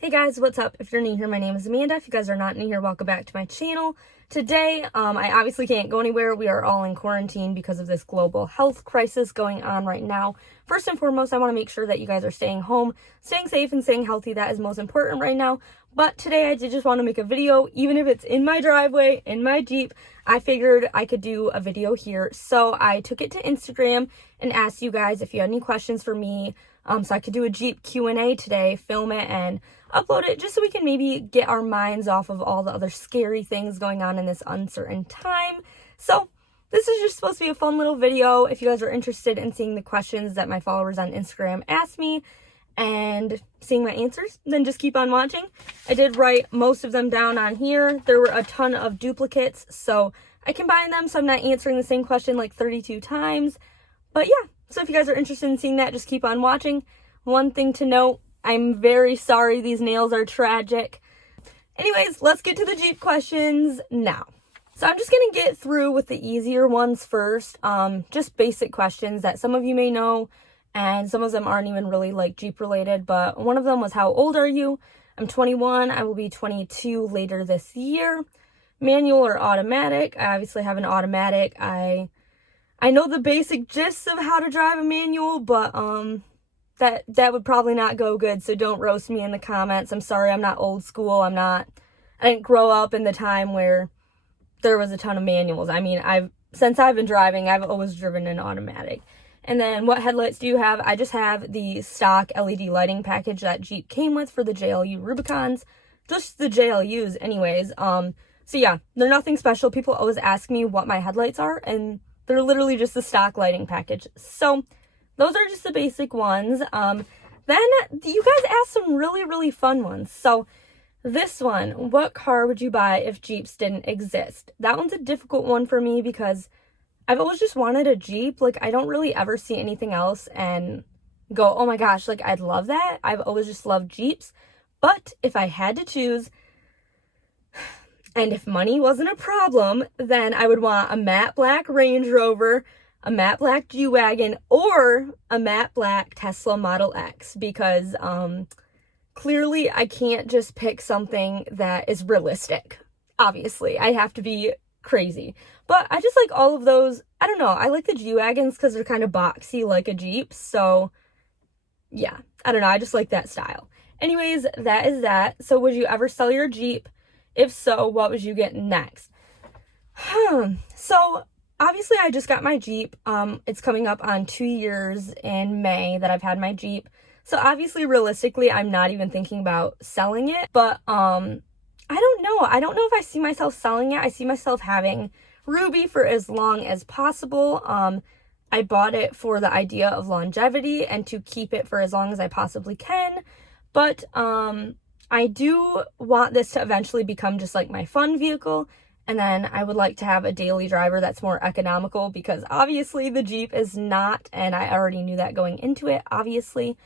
Hey guys, what's up? If you're new here, my name is Amanda. If you guys are not new here, welcome back to my channel. Today, I obviously can't go anywhere. We are all in quarantine because of this global health crisis going on right now. First and foremost, I want to make sure that you guys are staying home, staying safe, and staying healthy. That is most important right now. But today, I did just want to make a video, even if it's in my driveway, in my Jeep. I figured I could do a video here. So I took it to Instagram and asked you guys if you had any questions for me. So I could do a Jeep Q&A today, film it, and upload it just so we can maybe get our minds off of all the other scary things going on in this uncertain time. So this is just supposed to be a fun little video. If you guys are interested in seeing the questions that my followers on Instagram asked me and seeing my answers, then just keep on watching. I did write most of them down on here. There were a ton of duplicates, so I combined them so I'm not answering the same question like 32 times. But yeah, so if you guys are interested in seeing that, just keep on watching. One thing to note, I'm very sorry these nails are tragic. Anyways, let's get to the Jeep questions now. So I'm just going to get through with the easier ones first. Just basic questions that some of you may know, and some of them aren't even really like Jeep related, but one of them was, how old are you? I'm 21. I will be 22 later this year. Manual or automatic? I obviously have an automatic. I know the basic gist of how to drive a manual, but that would probably not go good, so don't roast me in the comments. I'm sorry, I'm not old school. I didn't grow up in the time where there was a ton of manuals. I mean, since I've been driving, I've always driven an automatic. And then, what headlights do you have? I just have the stock LED lighting package that Jeep came with for the JLU Rubicons. Just the JLUs anyways. So yeah, they're nothing special. People always ask me what my headlights are, and they're literally just the stock lighting package. So those are just the basic ones. Then you guys asked some really, really fun ones. So this one, what car would you buy if Jeeps didn't exist? That one's a difficult one for me because I've always just wanted a Jeep. Like, I don't really ever see anything else and go, oh my gosh, like, I'd love that. I've always just loved Jeeps. But if I had to choose, and if money wasn't a problem, then I would want a matte black Range Rover, a matte black G-Wagon, or a matte black Tesla Model X, because clearly I can't just pick something that is realistic. Obviously, I have to be crazy. But I just like all of those. I don't know, I like the G-Wagons because they're kind of boxy like a Jeep, so yeah, I don't know, I just like that style. Anyways, that is that. So would you ever sell your Jeep? If so, what would you get next? So obviously, I just got my Jeep. It's coming up on 2 years in May that I've had my Jeep. So obviously, realistically, I'm not even thinking about selling it. But I don't know. I don't know if I see myself selling it. I see myself having Ruby for as long as possible. I bought it for the idea of longevity and to keep it for as long as I possibly can. But I do want this to eventually become just like my fun vehicle. And then I would like to have a daily driver that's more economical, because obviously the Jeep is not, and I already knew that going into it, obviously.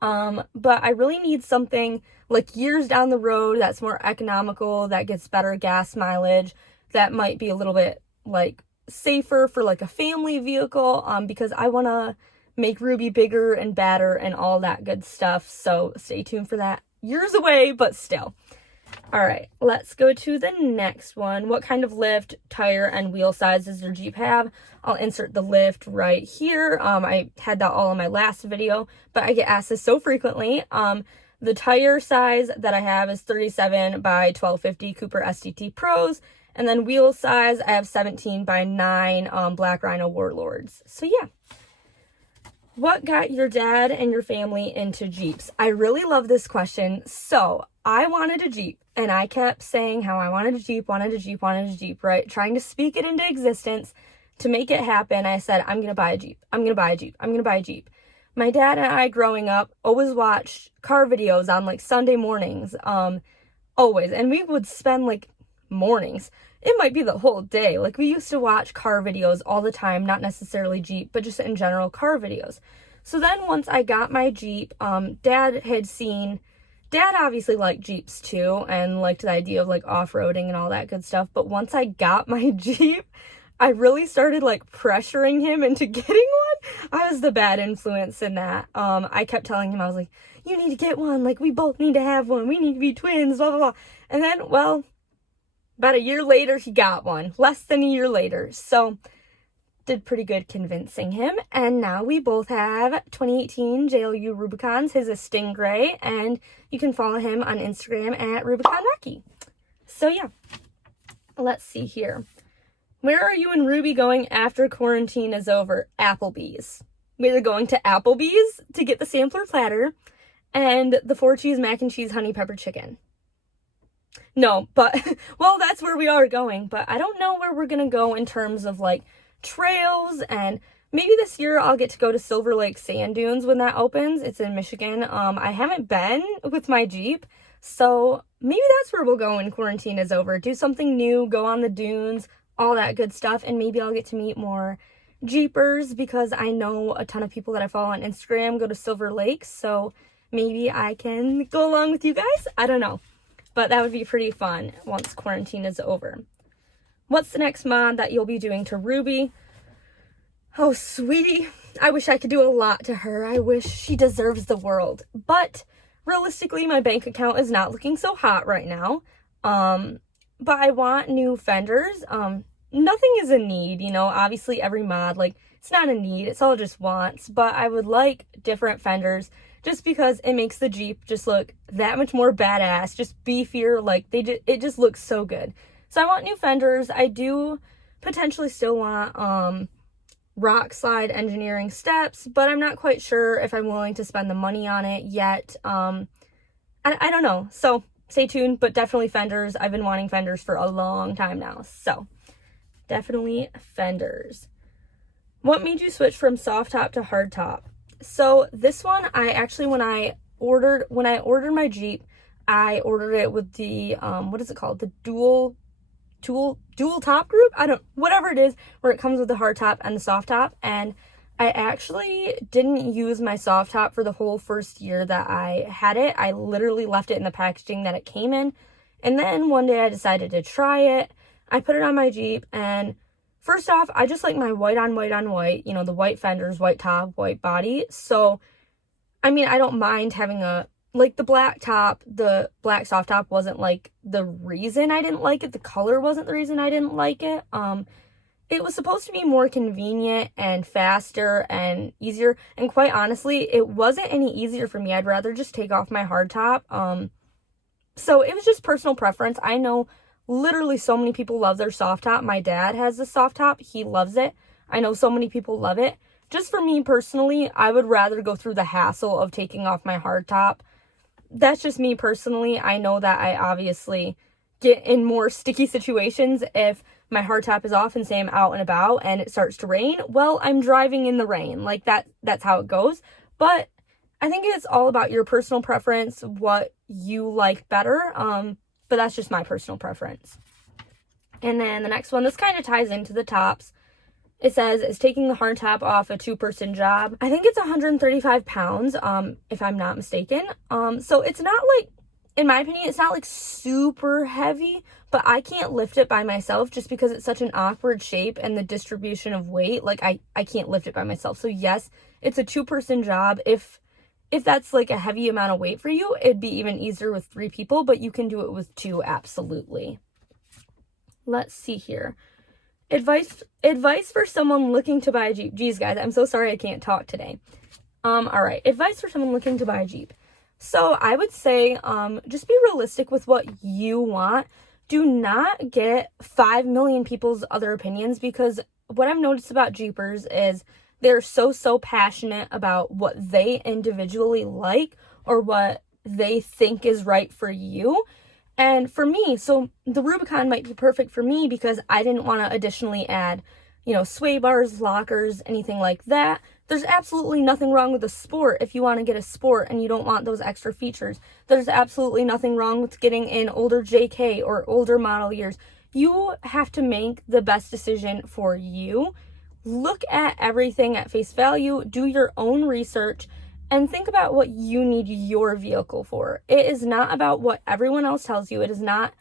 But I really need something like years down the road that's more economical, that gets better gas mileage, that might be a little bit like safer for like a family vehicle, because I want to make Ruby bigger and badder and all that good stuff. So stay tuned for that. Years away, but still. All right, let's go to the next one. What kind of lift, tire, and wheel size does your Jeep have? I'll insert the lift right here. I had that all in my last video, but I get asked this so frequently. The tire size that I have is 37 by 1250 Cooper STT Pros, and then wheel size, I have 17 by 9 Black Rhino Warlords. So yeah. What got your dad and your family into Jeeps? I really love this question. So I wanted a Jeep, and I kept saying how I wanted a Jeep, right? Trying to speak it into existence to make it happen. I said, I'm going to buy a Jeep. I'm going to buy a Jeep. I'm going to buy a Jeep. My dad and I growing up always watched car videos on like Sunday mornings. Always. And we would spend like mornings. It might be the whole day. Like, we used to watch car videos all the time, not necessarily Jeep, but just in general car videos. So then once I got my Jeep, Dad obviously liked Jeeps too, and liked the idea of like off-roading and all that good stuff. But once I got my Jeep, I really started like pressuring him into getting one. I was the bad influence in that. I kept telling him, I was like, you need to get one. Like, we both need to have one. We need to be twins, blah, blah, blah. And then, well, about a year later, he got one. Less than a year later. So, did pretty good convincing him. And now we both have 2018 JLU Rubicons. His is Stingray. And you can follow him on Instagram at Rubicon Rocky. So, yeah. Let's see here. Where are you and Ruby going after quarantine is over? Applebee's. We're going to Applebee's to get the sampler platter and the 4-cheese mac and cheese honey pepper chicken. No, but, well, that's where we are going, but I don't know where we're going to go in terms of, like, trails, and maybe this year I'll get to go to Silver Lake Sand Dunes when that opens. It's in Michigan. I haven't been with my Jeep, so maybe that's where we'll go when quarantine is over. Do something new, go on the dunes, all that good stuff, and maybe I'll get to meet more Jeepers because I know a ton of people that I follow on Instagram go to Silver Lake, so maybe I can go along with you guys. I don't know, but that would be pretty fun once quarantine is over. What's the next mod that you'll be doing to Ruby? Oh, sweetie, I wish I could do a lot to her. I wish she deserves the world, but realistically, my bank account is not looking so hot right now. But I want new fenders. Nothing is a need, you know, obviously every mod, like, it's not a need, it's all just wants, but I would like different fenders just because it makes the Jeep just look that much more badass, just beefier, like, it just looks so good. So I want new fenders. I do potentially still want, rock slide engineering steps, but I'm not quite sure if I'm willing to spend the money on it yet. I don't know, so stay tuned, but definitely fenders. I've been wanting fenders for a long time now, so definitely fenders. What made you switch from soft top to hard top? So this one, I actually, when I ordered my Jeep, I ordered it with the, what is it called? The dual top group? Whatever it is, where it comes with the hard top and the soft top. And I actually didn't use my soft top for the whole first year that I had it. I literally left it in the packaging that it came in. And then one day I decided to try it. I put it on my Jeep, and first off, I just like my white on white on white, you know, the white fenders, white top, white body. So, I mean, I don't mind having like the black top, the black soft top wasn't like the reason I didn't like it. The color wasn't the reason I didn't like it. It was supposed to be more convenient and faster and easier. And quite honestly, it wasn't any easier for me. I'd rather just take off my hard top. So it was just personal preference. I know literally so many people love their soft top. My dad has the soft top. He loves it. I know so many people love it. Just for me personally, I would rather go through the hassle of taking off my hard top. That's just me personally. I know that I obviously get in more sticky situations if my hard top is off and say I'm out and about and it starts to rain. Well, I'm driving in the rain. Like that's how it goes. But I think it's all about your personal preference, what you like better. But that's just my personal preference. And then the next one, this kind of ties into the tops. It says, is taking the hard top off a 2-person job? I think it's 135 pounds, if I'm not mistaken. So it's not like, in my opinion, it's not like super heavy, but I can't lift it by myself just because it's such an awkward shape and the distribution of weight. Like I can't lift it by myself. So yes, it's a 2-person job. If that's like a heavy amount of weight for you, it'd be even easier with 3 people, but you can do it with 2, absolutely. Let's see here. Advice for someone looking to buy a Jeep. Geez, guys, I'm so sorry I can't talk today. All right, advice for someone looking to buy a Jeep. So I would say, just be realistic with what you want. Do not get 5 million people's other opinions, because what I've noticed about Jeepers is they're so passionate about what they individually like or what they think is right for you. And for me, so the Rubicon might be perfect for me because I didn't want to additionally add, you know, sway bars, lockers, anything like that. There's absolutely nothing wrong with a Sport if you want to get a Sport and you don't want those extra features. There's absolutely nothing wrong with getting an older JK or older model years. You have to make the best decision for you. Look at everything at face value, do your own research, and think about what you need your vehicle for. It is not about what everyone else tells you. It is not,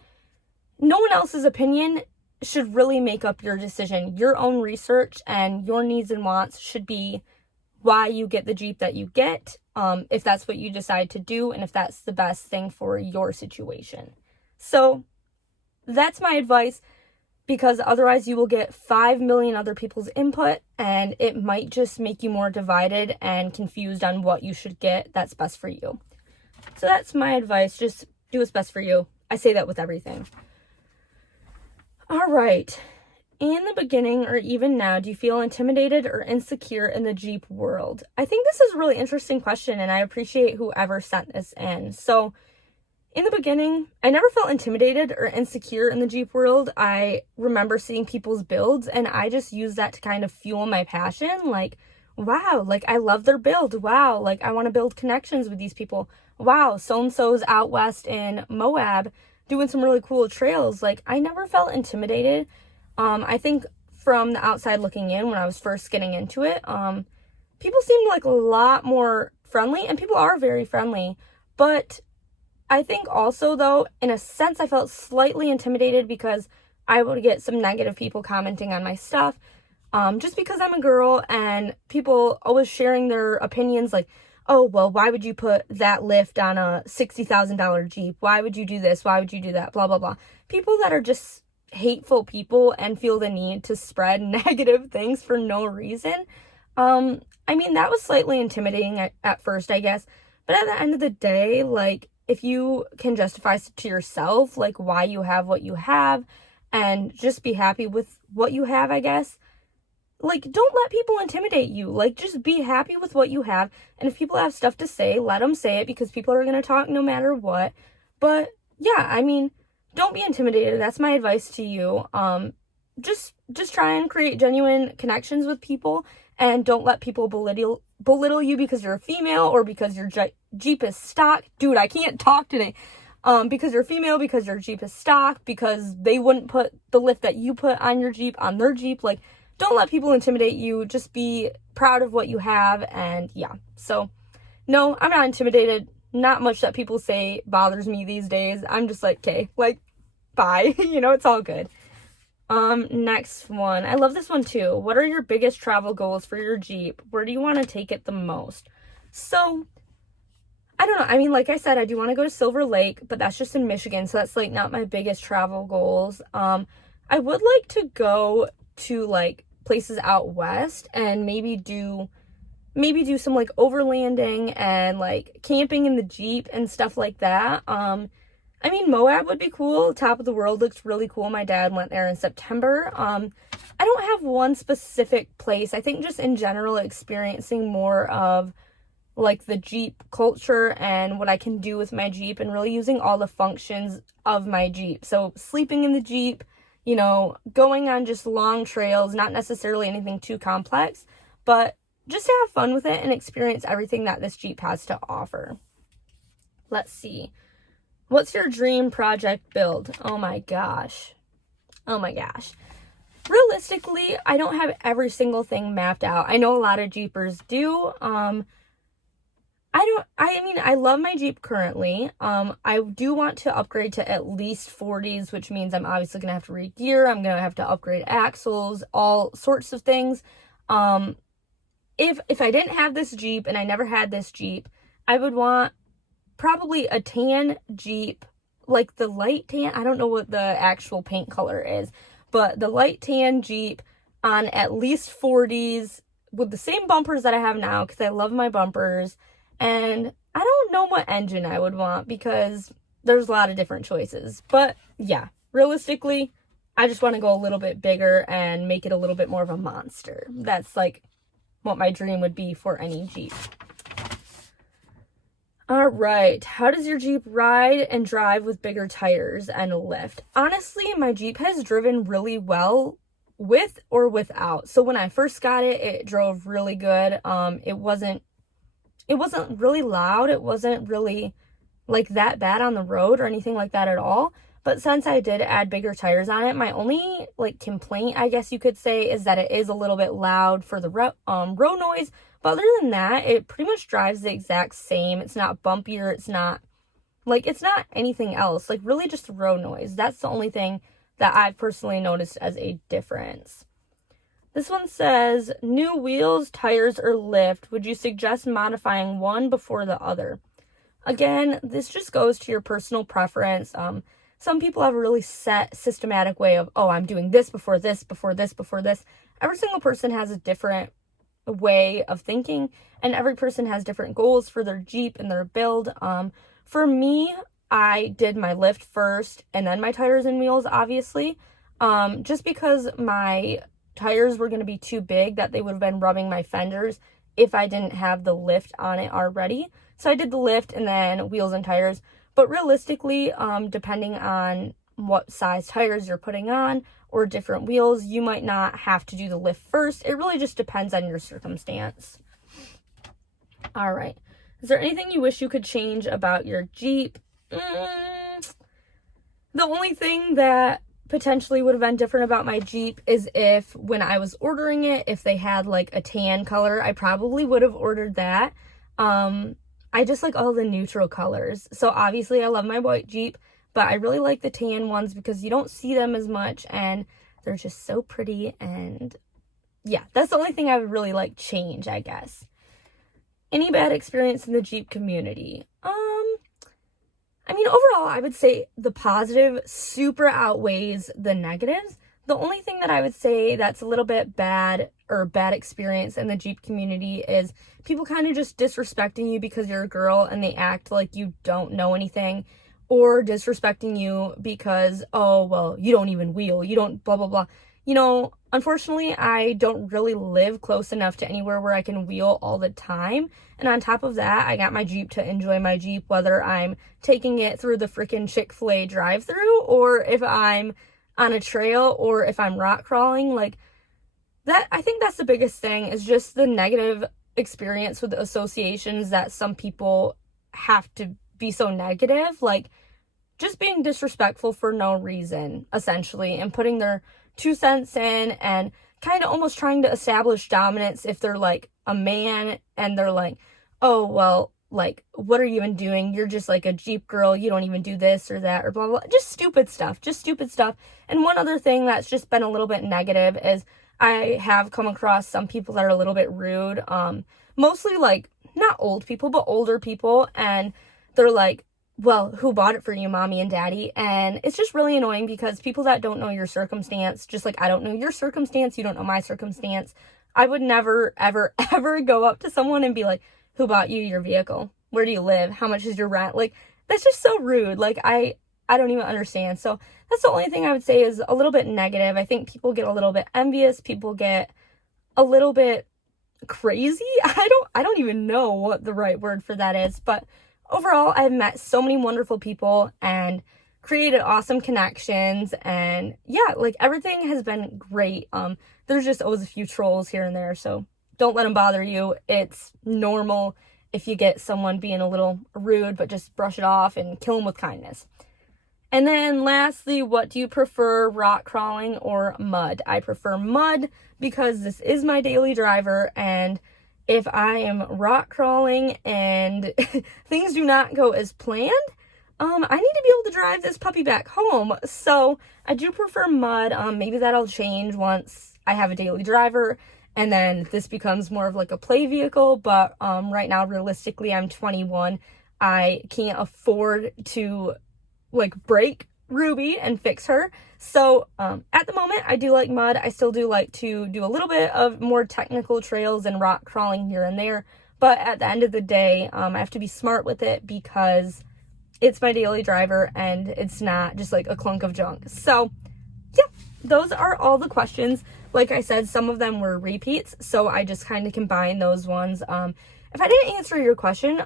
no one else's opinion should really make up your decision. Your own research and your needs and wants should be why you get the Jeep that you get, if that's what you decide to do and if that's the best thing for your situation. So that's my advice, because otherwise you will get 5 million other people's input and it might just make you more divided and confused on what you should get that's best for you. So that's my advice. Just do what's best for you. I say that with everything. All right. In the beginning or even now, do you feel intimidated or insecure in the Jeep world? I think this is a really interesting question, and I appreciate whoever sent this in. So in the beginning, I never felt intimidated or insecure in the Jeep world. I remember seeing people's builds, and I just used that to kind of fuel my passion. Like, wow, like I love their build. Wow, like I want to build connections with these people. Wow, so-and-so's out west in Moab doing some really cool trails. Like, I never felt intimidated. I think from the outside looking in, when I was first getting into it, people seemed like a lot more friendly, and people are very friendly. But I think also, though, in a sense, I felt slightly intimidated because I would get some negative people commenting on my stuff, just because I'm a girl, and people always sharing their opinions like, oh, well, why would you put that lift on a $60,000 Jeep? Why would you do this? Why would you do that? Blah, blah, blah. People that are just hateful people and feel the need to spread negative things for no reason. I mean, that was slightly intimidating at first, I guess. But at the end of the day, like, if you can justify to yourself, like, why you have what you have and just be happy with what you have, I guess, like, don't let people intimidate you. Like, just be happy with what you have. And if people have stuff to say, let them say it, because people are going to talk no matter what. But yeah, I mean, don't be intimidated. That's my advice to you. Just try and create genuine connections with people, and don't let people belittle you because you're a female, or because your Jeep is stock. Dude, I can't talk today. Because you're female, because your Jeep is stock, because they wouldn't put the lift that you put on your Jeep on their Jeep. Like, don't let people intimidate you. Just be proud of what you have. And yeah, so no, I'm not intimidated. Not much that people say bothers me these days. I'm just like, okay, like, bye. It's all good. Next one. I love this one too. What are your biggest travel goals for your Jeep? Where do you want to take it the most? So, I don't know. I mean, like I said, I do want to go to Silver Lake, but that's just in Michigan. So that's like not my biggest travel goals. I would like to go to like places out west and maybe do some like overlanding and like camping in the Jeep and stuff like that. I mean, Moab would be cool. Top of the World looks really cool. My dad went there in September. I don't have one specific place. I think just in general experiencing more of like the Jeep culture and what I can do with my Jeep, and really using all the functions of my Jeep. So sleeping in the Jeep, going on just long trails, not necessarily anything too complex, but just to have fun with it and experience everything that this Jeep has to offer. Let's see. What's your dream project build? Oh my gosh. Realistically, I don't have every single thing mapped out. I know a lot of Jeepers do. I love my Jeep currently. I do want to upgrade to at least 40s, which means I'm obviously going to have to re-gear. I'm going to have to upgrade axles, all sorts of things. If I didn't have this Jeep and I never had this Jeep, I would want probably a tan Jeep, like the light tan. I don't know what the actual paint color is, but the light tan Jeep on at least 40s with the same bumpers that I have now, because I love my bumpers. And I don't know what engine I would want, because there's a lot of different choices. But yeah, realistically, I just want to go a little bit bigger and make it a little bit more of a monster. That's like what my dream would be for any Jeep. All right. How does your Jeep ride and drive with bigger tires and a lift? Honestly, my Jeep has driven really well with or without. So when I first got it, it drove really good. It wasn't really loud. It wasn't really like that bad on the road or anything like that at all. But since I did add bigger tires on it, my only like complaint, I guess you could say, is that it is a little bit loud for the road noise. But other than that, it pretty much drives the exact same. It's not bumpier. It's not anything else. Like, really just the road noise. That's the only thing that I've personally noticed as a difference. This one says, new wheels, tires, or lift. Would you suggest modifying one before the other? Again, this just goes to your personal preference. Some people have a really set, systematic way of, oh, I'm doing this before this, before this, before this. Every single person has a different way of thinking, and every person has different goals for their Jeep and their build. For me, I did my lift first and then my tires and wheels, obviously, just because my tires were going to be too big that they would have been rubbing my fenders if I didn't have the lift on it already. So I did the lift and then wheels and tires. But realistically, depending on what size tires you're putting on or different wheels, you might not have to do the lift first. It really just depends on your circumstance. All right. Is there anything you wish you could change about your Jeep? The only thing that potentially would have been different about my Jeep is if when I was ordering it, if they had like a tan color, I probably would have ordered that. I just like all the neutral colors. So obviously I love my white Jeep, but I really like the tan ones because you don't see them as much and they're just so pretty. And yeah, that's the only thing I would really like change, I guess. Any bad experience in the Jeep community? I mean, overall, I would say the positive super outweighs the negatives. The only thing that I would say that's a little bit bad or bad experience in the Jeep community is people kind of just disrespecting you because you're a girl and they act like you don't know anything, or disrespecting you because, oh, well, you don't even wheel, you don't blah, blah, blah. You know, unfortunately, I don't really live close enough to anywhere where I can wheel all the time. And on top of that, I got my Jeep to enjoy my Jeep, whether I'm taking it through the freaking Chick-fil-A drive-thru or if I'm on a trail or if I'm rock crawling. Like that, I think that's the biggest thing, is just the negative experience with the associations that some people have to be so negative. Like just being disrespectful for no reason, essentially, and putting their 2 cents in and kind of almost trying to establish dominance if they're like a man and they're like, oh, well, like, what are you even doing? You're just like a Jeep girl. You don't even do this or that or blah, blah, blah. Just stupid stuff. And one other thing that's just been a little bit negative is I have come across some people that are a little bit rude. Mostly like not old people, but older people. And they're like, well, who bought it for you, mommy and daddy? And it's just really annoying because people that don't know your circumstance, just like I don't know your circumstance, you don't know my circumstance. I would never, ever, ever go up to someone and be like, who bought you your vehicle? Where do you live? How much is your rent? Like, that's just so rude. Like, I don't even understand. So that's the only thing I would say is a little bit negative. I think people get a little bit envious. People get a little bit crazy. I don't even know what the right word for that is, but overall, I've met so many wonderful people and created awesome connections, and yeah, like everything has been great. There's just always a few trolls here and there, so don't let them bother you. It's normal if you get someone being a little rude, but just brush it off and kill them with kindness. And then lastly, what do you prefer, rock crawling or mud? I prefer mud because this is my daily driver, and if I am rock crawling and things do not go as planned, I need to be able to drive this puppy back home. So I do prefer mud. Maybe that'll change once I have a daily driver and then this becomes more of like a play vehicle. But right now, realistically, I'm 21. I can't afford to like break Ruby and fix her. So at the moment, I do like mud. I still do like to do a little bit of more technical trails and rock crawling here and there. But at the end of the day, I have to be smart with it because it's my daily driver and it's not just like a clunk of junk. So yeah, those are all the questions. Like I said, some of them were repeats, so I just kind of combined those ones. If I didn't answer your question,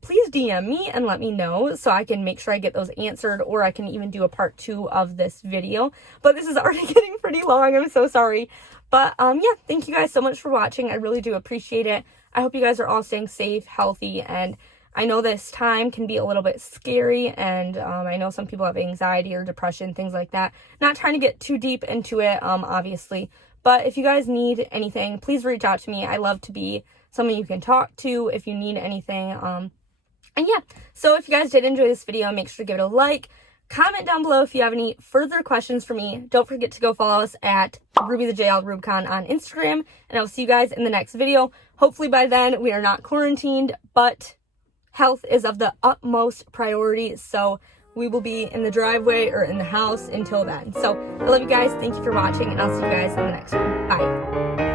please DM me and let me know so I can make sure I get those answered, or I can even do a part 2 of this video. But this is already getting pretty long. I'm so sorry. But yeah, thank you guys so much for watching. I really do appreciate it. I hope you guys are all staying safe, healthy, and I know this time can be a little bit scary, and I know some people have anxiety or depression, things like that. Not trying to get too deep into it, obviously. But if you guys need anything, please reach out to me. I love to be someone you can talk to if you need anything. And yeah, so if you guys did enjoy this video, make sure to give it a like, Comment down below if you have any further questions for me. Don't forget to go follow us at rubythejlrubicon on Instagram, and I'll see you guys in the next video. Hopefully by then we are not quarantined, but health is of the utmost priority, so we will be in the driveway or in the house until then. So I love you guys. Thank you for watching, and I'll see you guys in the next one. Bye.